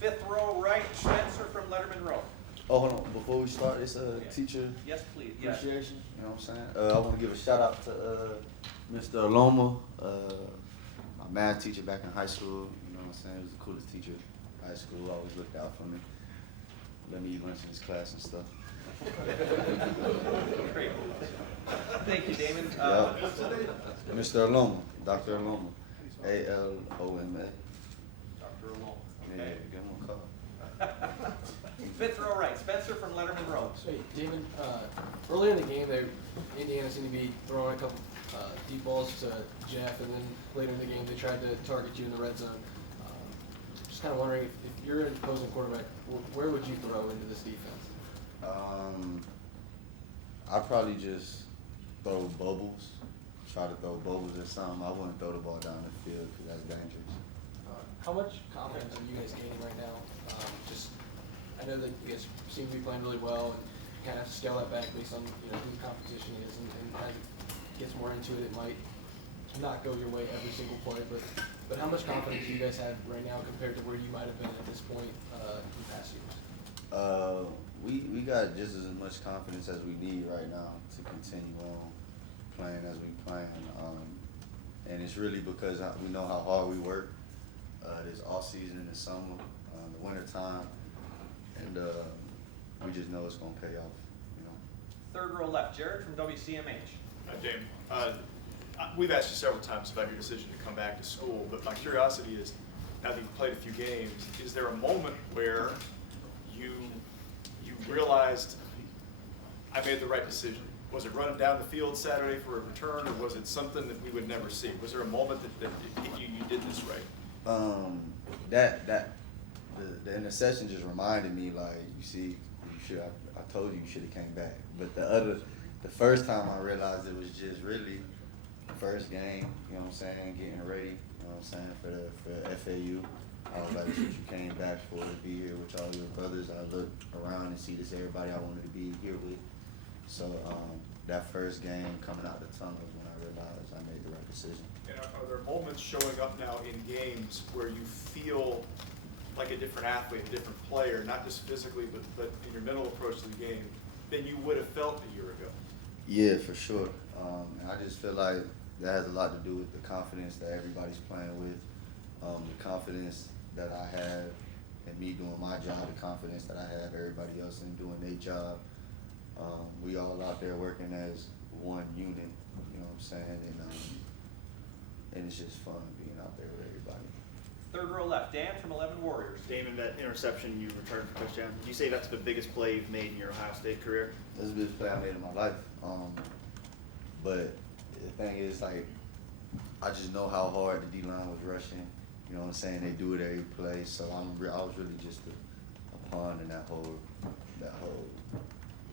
Fifth row right, Spencer from Letterman Row. Oh, hold on. Before we start, it's a teacher Yes, please. Yes. appreciation. You know what I'm saying? I want to give a shout out to Mr. Aloma, my math teacher back in high school. You know what I'm saying? He was the coolest teacher in high school. Always looked out for me. Let me eat lunch in his class and stuff. Great. Thank you, Damon. Mr. Aloma, Dr. Aloma, A-L-O-M-A. Dr. Aloma. Yeah, Okay. give him a call. Fifth row right, Spencer from Letterman Row. Hey, Damon, earlier in the game, Indiana seemed to be throwing a couple deep balls to Jeff, and then later in the game, they tried to target you in the red zone. Just kind of wondering, if you're an opposing quarterback, where would you throw into this defense? I'd probably just throw bubbles, try to throw bubbles or something. I wouldn't throw the ball down the field because that's dangerous. How much confidence are you guys gaining right now? I know that you guys seem to be playing really well, and you kind of have to scale that back based on who the competition is, and as it gets more into it, it might not go your way every single play. But how much confidence do you guys have right now compared to where you might have been at this point in past years? We got just as much confidence as we need right now to continue on playing as we playing, and it's really because we know how hard we work this off season in the summer, the winter time, and we just know it's gonna pay off. Third row left, Jared from WCMH. Damon, we've asked you several times about your decision to come back to school, but my curiosity is, now that you've played a few games, is there a moment where you realized I made the right decision? Was it running down the field Saturday for a return, or was it something that we would never see? Was there a moment that you did this right? The interception just reminded me, like, I told you should have came back. But the first time I realized it was just really the first game, you know what I'm saying, getting ready, you know what I'm saying, for FAU. I was like, this is what you came back for, to be here with all your brothers. I look around and see this everybody I wanted to be here with. So that first game coming out the tunnel is when I realized I made the right decision. And are there moments showing up now in games where you feel like a different athlete, a different player, not just physically, but in your mental approach to the game, than you would have felt a year ago? Yeah, for sure. And I just feel like that has a lot to do with the confidence that everybody's playing with, the confidence that I have in me doing my job, the confidence that I have everybody else in doing their job. We all out there working as one unit, you know what I'm saying, and it's just fun being out there with everybody. Third row left, Dan from 11 Warriors. Damon, that interception you returned for touchdown, did you say that's the biggest play you've made in your Ohio State career? That's the biggest play I made in my life. But the thing is, like, I just know how hard the D-line was rushing. You know what I'm saying? They do it every play, so I was really just a pawn in that whole play. You know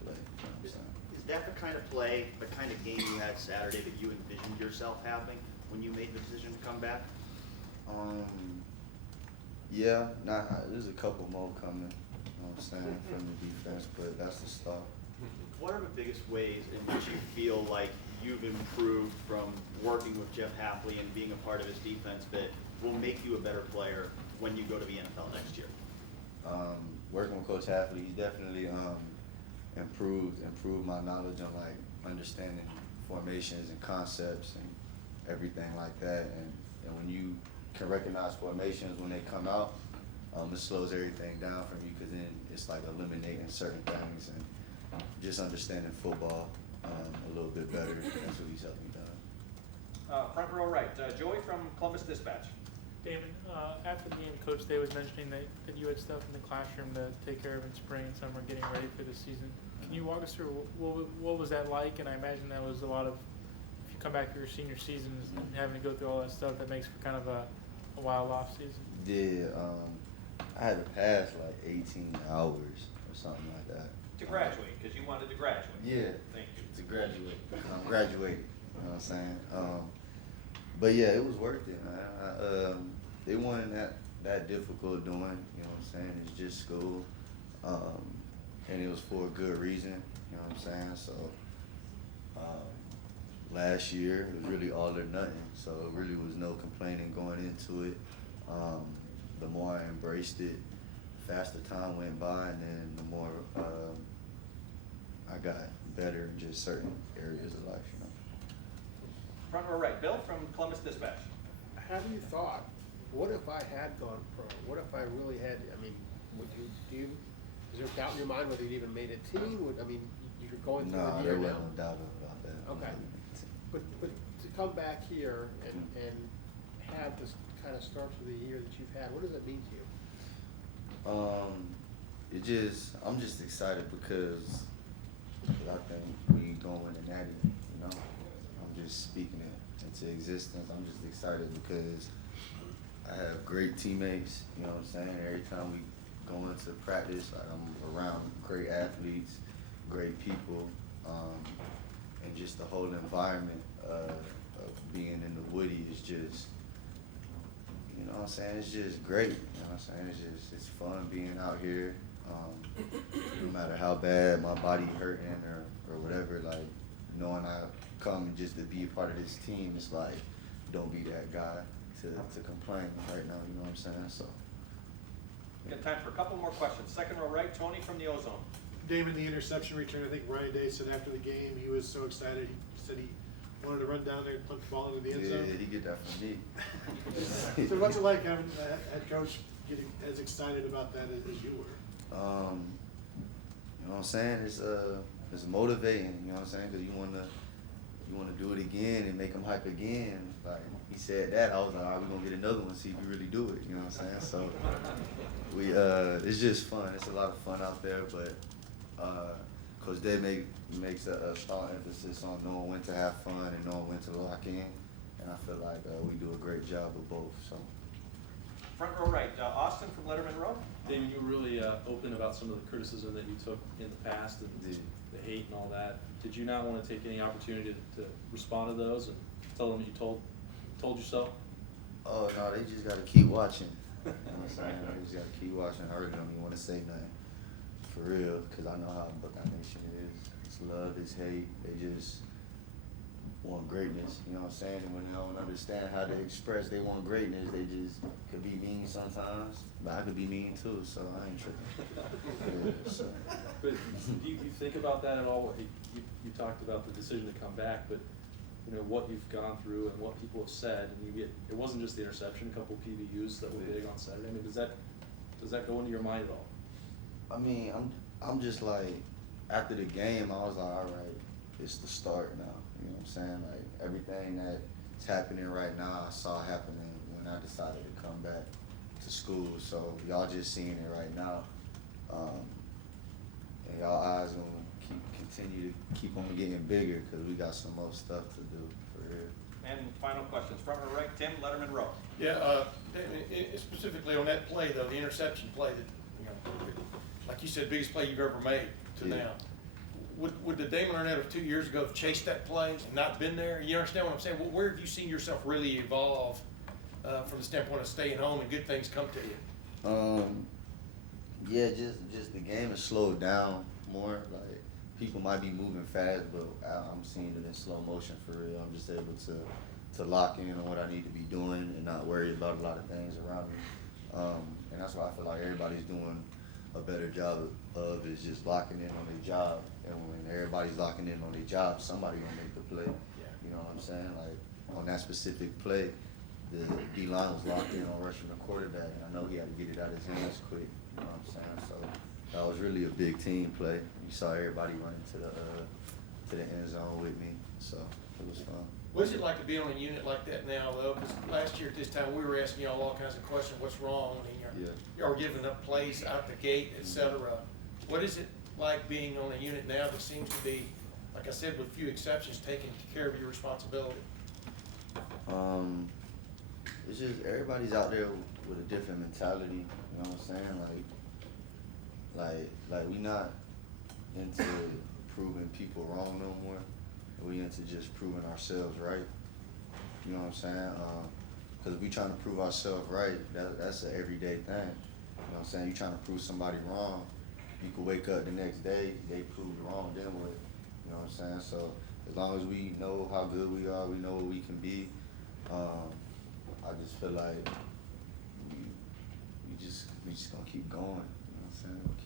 what I'm saying? Is that the kind of play, the kind of game you had Saturday that you envisioned yourself having when you made the decision to come back? Yeah, there's a couple more coming, you know what I'm saying, from the defense, but that's the start. What are the biggest ways in which you feel like you've improved from working with Jeff Hafley and being a part of his defense that will make you a better player when you go to the NFL next year? Working with Coach Hafley, he's definitely improved my knowledge on, like, understanding formations and concepts and everything like that. And when you can recognize formations when they come out, it slows everything down for me, because then it's like eliminating certain things and just understanding football a little bit better. That's what he's helped me done. Front row right, Joey from Columbus Dispatch. Damon, after the game, Coach Day was mentioning that you had stuff in the classroom to take care of in spring and summer, getting ready for the season. Can you walk us through what was that like? And I imagine that was a lot of, if you come back to your senior season and having to go through all that stuff, that makes for kind of a wild off season. Yeah, I had to pass like 18 hours or something like that. To graduate, because you wanted to graduate. Yeah. Thank you. To graduate. Graduate, you know what I'm saying? But yeah, it was worth it, man. It wasn't that difficult doing, you know what I'm saying? It's just school. And it was for a good reason, you know what I'm saying? So last year it was really all or nothing. So it really was no complaining going into it. the more I embraced it, faster time went by, and then the more I got better in just certain areas of life, you know. Front row right, Bill from Columbus Dispatch. Have you thought, what if I had gone pro? What if I really had, I mean, is there doubt in your mind whether you'd even made a team? You're going through No, the there year wasn't now? no doubt about that. Okay. But to come back here and have this kind of start to the year that you've had, what does it mean to you? I'm just excited because I think we going win the Natty, you know. I'm just speaking it into existence. I'm just excited because I have great teammates, you know what I'm saying? Every time we go into practice, like, I'm around great athletes, great people, and just the whole environment of being in the Woody is just, you know what I'm saying, it's just great, you know what I'm saying, it's fun being out here, no matter how bad my body hurting or whatever, like, knowing I come just to be a part of this team, it's like, don't be that guy to complain right now, you know what I'm saying, so. Got time for a couple more questions. Second row right, Tony from the Ozone. Damon, the interception return, I think Ryan Day said after the game, he was so excited, he said he wanted to run down there and punch the ball into the end zone. Yeah, he get that from me. So what's it like having a head coach getting as excited about that as you were? You know what I'm saying? It's motivating. You know what I'm saying? Because you wanna do it again and make them hype again. Like he said that, I was like, all right, we're gonna get another one, see if you really do it. You know what I'm saying? So it's just fun. It's a lot of fun out there, but Coach Day makes a strong emphasis on knowing when to have fun and knowing when to lock in, and I feel like we do a great job of both. So. Front row right, Austin from Letterman Row. Damon, you were really open about some of the criticism that you took in the past and the hate and all that. Did you not want to take any opportunity to respond to those and tell them that you told you so? Oh no, they just gotta keep watching. You know what I'm saying? They just gotta keep watching. I really don't even want to say nothing for real, because I know how Buckeye Nation is. It's love, it's hate. They just want greatness. You know what I'm saying? And when they don't understand how to express they want greatness, they just could be mean sometimes. But I could be mean too, so I ain't tripping. Yeah, so. But do you think about that at all? You talked about the decision to come back, but you know what you've gone through and what people have said, and it wasn't just the interception, a couple of PBUs that were big on Saturday. I mean, does that go into your mind at all? I mean, I'm just like, after the game, I was like, all right, it's the start now. You know what I'm saying? Like, everything that's happening right now, I saw happening when I decided to come back to school. So y'all just seeing it right now. And y'all eyes gonna continue to keep on getting bigger because we got some more stuff to do for real. And final questions. Front row right, Tim, Letterman Row. Yeah, specifically on that play though, the interception play that, you know, like you said, biggest play you've ever made to now. Would the Damon Arnette of 2 years ago have chased that play and not been there? You understand what I'm saying? Well, where have you seen yourself really evolve from the standpoint of staying home and good things come to you? Yeah, just the game has slowed down more. Like, people might be moving fast, but I'm seeing it in slow motion for real. I'm just able to lock in on what I need to be doing and not worry about a lot of things around me. And that's why I feel like everybody's doing a better job of is just locking in on their job. And when everybody's locking in on their job, somebody gonna make the play. You know what I'm saying? Like, on that specific play, the D-line was locked in on rushing the quarterback, and I know he had to get it out of his hands quick. You know what I'm saying? So that was really a big team play. You saw everybody running to the end zone with me, so it was fun. What's it like to be on a unit like that now, though? Because last year at this time, we were asking y'all all kinds of questions. What's wrong? And y'all were giving up plays out the gate, et cetera. What is it like being on a unit now that seems to be, like I said, with few exceptions, taking care of your responsibility? It's just everybody's out there with a different mentality. You know what I'm saying? Like we not into proving people wrong no more. We into just proving ourselves right. You know what I'm saying? Because we trying to prove ourselves right, that's an everyday thing. You know what I'm saying? You trying to prove somebody wrong, you could wake up the next day, they proved wrong, then what? You know what I'm saying? So as long as we know how good we are, we know what we can be, I just feel like keep going. You know what I'm saying? We'll